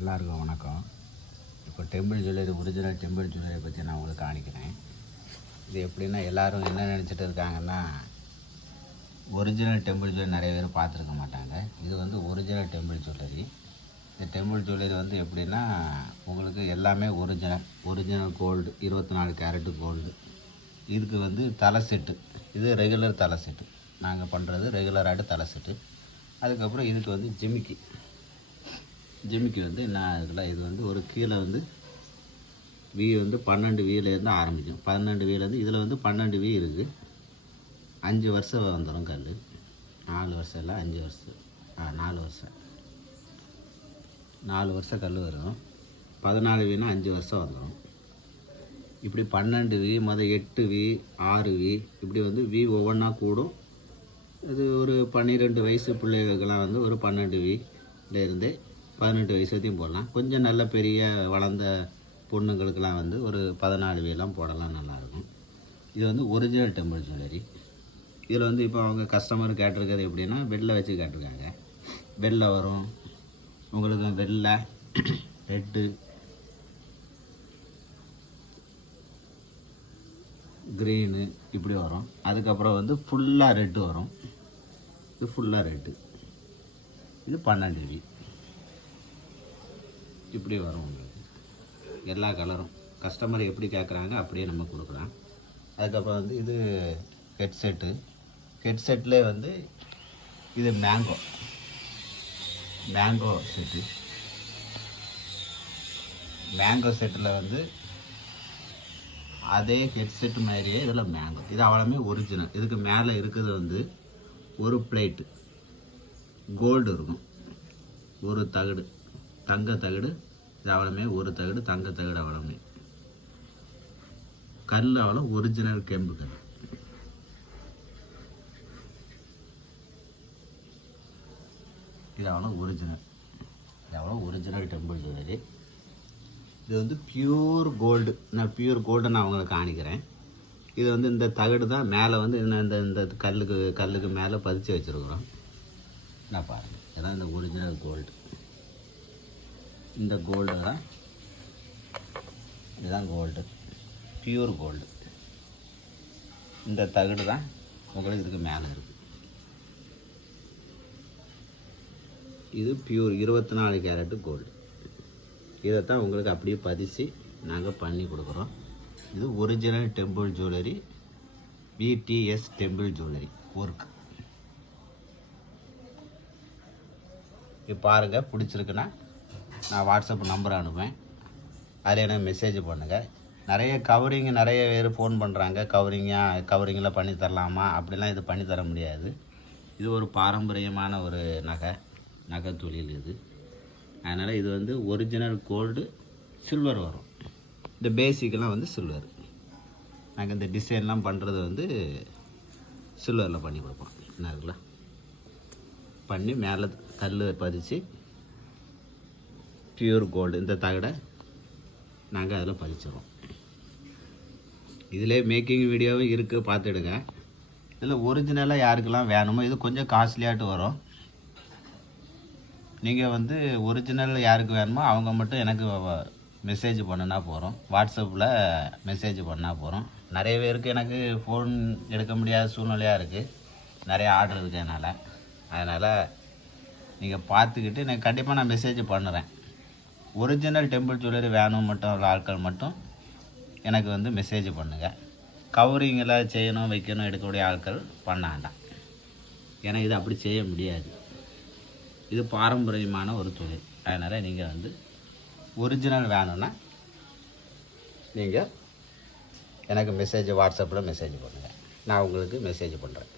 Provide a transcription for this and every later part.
எல்லாருக்கும் வணக்கம். இப்போ temple jewellery, original temple jewellery பற்றி நான் உங்களுக்கு காணிக்கிறேன். இது எப்படின்னா, எல்லோரும் என்ன நினச்சிட்டு இருக்காங்கன்னா, ஒரிஜினல் டெம்பிள் ஜுவல்லரி நிறைய பேர் பார்த்துருக்க மாட்டாங்க. இது வந்து ஒரிஜினல் டெம்பிள் ஜுவல்லரி. இந்த டெம்பிள் ஜுவல்லரி வந்து எப்படின்னா, உங்களுக்கு எல்லாமே ஒரிஜினல் கோல்டு, 24 கேரட்டு கோல்டு. இதுக்கு வந்து தலை செட்டு, இது ரெகுலர் தலை செட்டு. நாங்கள் பண்ணுறது ரெகுலராகிட்டு தலை செட்டு. அதுக்கப்புறம் இதுக்கு வந்து ஜிமிக்கி வந்து என்ன இருக்குல்ல, இது வந்து ஒரு கீழே வந்து வி வந்து 12 வீலேருந்து ஆரம்பிக்கும். 12 வீலேருந்து இதில் வந்து 12 வீ இருக்குது. 5 வருஷம் வந்துடும் கல். 4 வருஷம் இல்லை, 5 வருஷம், 4 வருஷம், 4 வருஷம் கல் வரும். 14 வீனா 5 வருஷம் வந்துடும். இப்படி 12 வீ, 8 வீ, 6 வீ, இப்படி வந்து வீ ஒவ்வொன்றா கூடும். இது ஒரு 12 வயசு பிள்ளைகளுக்கெல்லாம் வந்து ஒரு 12 வீலேருந்து 18 வயசு வரைக்கும் போடலாம். கொஞ்சம் நல்ல பெரிய வளர்ந்த பொண்ணுங்களுக்கெல்லாம் வந்து ஒரு 14 வீலாம் போடலாம், நல்லாயிருக்கும். இது வந்து ஒரிஜினல் டெம்பிள் ஜுவல்லரி. இதில் வந்து இப்போ அவங்க கஸ்டமர் கேட்டிருக்கிறது எப்படின்னா, வெள்ளை வச்சு கேட்டிருக்காங்க. வெள்ளை வரும் உங்களுக்கு, வெள்ளை, ரெட்டு, க்ரீனு இப்படி வரும். அதுக்கப்புறம் வந்து ஃபுல்லாக ரெட்டு வரும். இது ஃபுல்லாக ரெட்டு. இது 12 வீ இப்படி வரும் உங்களுக்கு. எல்லா கலரும் கஸ்டமர் எப்படி கேட்குறாங்க அப்படியே நம்ம கொடுக்குறோம். அதுக்கப்புறம் வந்து இது ஹெட்செட்டில் வந்து இது மேங்கோ செட்டு. மேங்கோ செட்டில் வந்து அதே ஹெட்செட் மாதிரியே இதில் மேங்கோ. இது அவ்வளோமே ஒரிஜினல். இதுக்கு மேலே இருக்கிறது வந்து ஒரு பிளேட்டு கோல்டு இருக்கும், ஒரு தகடு தங்க தகடு. இது அவ்வளோமே ஒரு தகடு தங்க தகடு. அவ்வளோமே கல் அவ்வளோ ஒரிஜினல் கெம்பு கல். இது அவ்வளோ ஒரிஜினல் டெம்பிள் ஜுவல்லரி. இது வந்து பியூர் கோல்டு. நான் பியூர் கோல்டு நான் அவங்களுக்கு காணிக்கிறேன். இது வந்து இந்த தகடு தான் மேலே வந்து இந்த கல்லுக்கு மேலே பதிச்சு வச்சுருக்குறோம். நான் பாருங்கள், இதான் இந்த ஒரிஜினல் கோல்டு. இந்த கோல்டு தான், இதுதான் கோல்டு, பியூர் கோல்டு. இந்த தகடு தான் உங்களுக்கு இதுக்கு மேலே இருக்குது. இது பியூர் 24 கேரட்டு கோல்டு. இதைத்தான் உங்களுக்கு அப்படியே பதிச்சு நாங்கள் பண்ணி கொடுக்குறோம். இது original temple jewellery, VTS temple jewellery work. இப்போ பாருங்கள், பிடிச்சிருக்குன்னா நான் வாட்ஸ்அப் நம்பர் அனுப்புவேன், அதில் எனக்கு மெசேஜ் பண்ணுங்கள். நிறைய பேர் ஃபோன் பண்ணுறாங்க, கவரிங்கில் பண்ணி தரலாமா அப்படிலாம். இது பண்ணி தர முடியாது. இது ஒரு பாரம்பரியமான ஒரு நகை தொழில் இது. அதனால் இது வந்து ஒரிஜினல் கோல்டு, சில்வர் வரும். இந்த பேசிக்கெல்லாம் வந்து சில்வர். நாங்கள் இந்த டிசைன்லாம் பண்ணுறது வந்து சில்வரில் பண்ணி கொடுப்போம். என்ன இருக்குல்ல, பண்ணி மேலே கல் பதிச்சு பியூர் கோல்டு இந்த தகடை நாங்கள் அதில் பதிச்சிடுவோம். இதில் மேக்கிங் வீடியோவும் இருக்குது, பார்த்துடுங்க. இதில் ஒரிஜினலாக யாருக்கெல்லாம் வேணுமோ, இது கொஞ்சம் காஸ்ட்லியாட்டு வரும். நீங்கள் வந்து ஒரிஜினல் யாருக்கு வேணுமோ அவங்க மட்டும் எனக்கு மெசேஜ் பண்ணினா போகிறோம், வாட்ஸ்அப்பில் மெசேஜ் பண்ணால் போகிறோம். நிறைய பேருக்கு எனக்கு ஃபோன் எடுக்க முடியாத சூழ்நிலையாக இருக்குது, நிறைய ஆர்டர் இருக்குது. அதனால் நீங்கள் பார்த்துக்கிட்டு எனக்கு கண்டிப்பாக நான் மெசேஜ் பண்ணுறேன். ஒரிஜினல் டெம்பிள் ஜுவல்லரி வேணும் மட்டும் உள்ள ஆட்கள் மட்டும் எனக்கு வந்து மெசேஜ் பண்ணுங்கள். கவரிங்கில் செய்யணும், வைக்கணும், எடுக்கக்கூடிய ஆட்கள் பண்ண வேண்டாம். ஏன்னா இது அப்படி செய்ய முடியாது. இது பாரம்பரியமான ஒரு தொழில். அதனால் நீங்கள் வந்து ஒரிஜினல் வேணும்னா நீங்கள் எனக்கு வாட்ஸ்அப்பில் மெசேஜ் பண்ணுங்கள். நான் உங்களுக்கு மெசேஜ் பண்ணுறேன்.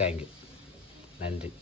தேங்க்யூ, நன்றி.